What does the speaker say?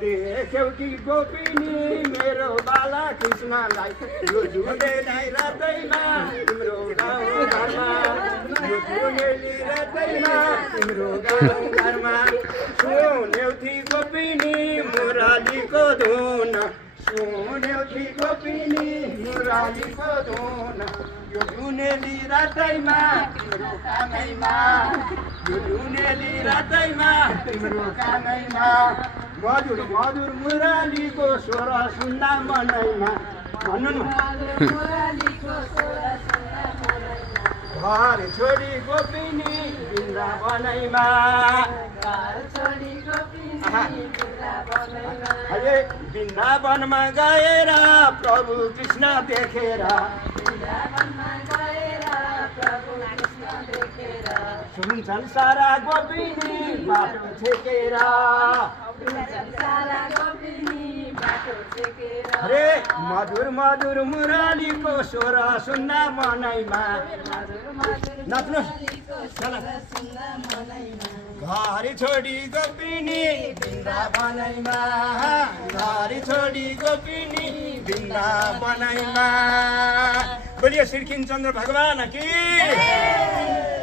देख्यौ कि गोपिनी मेरो बाला कृष्णलाई यो जुनेली रातैमा तिम्रो गाउँ घरमा यो जुनेली रातैमा तिम्रो गाउँ घरमा सुन्यौ कि गोपिनी मुरलीको धुन सुन्यौ कि गोपिनी मुरलीको धुन यो जुनेली रातैमा तिम्रो कामैमा यो जुनेली रातैमा तिम्रो कामैमा मधुर मधुर मुरलीको स्वर सुन्दा मनैमा भन्नु न घर छोडी गोपिनी वृन्दावनैमा अझै वृन्दावनमा गएर प्रभु कृष्ण देखेर सुन्छन् सारा गोपिनी बाटो छेकेर अरे मधुर मधुर मुरलीको स्वर सुन्दा मनैमा नाच्नुहोस् घर छोडी गोपिनी वृन्दावनैमा घर छोडी गोपिनी वृन्दावनैमा बोलिए श्री कृष्णचन्द्र भगवान की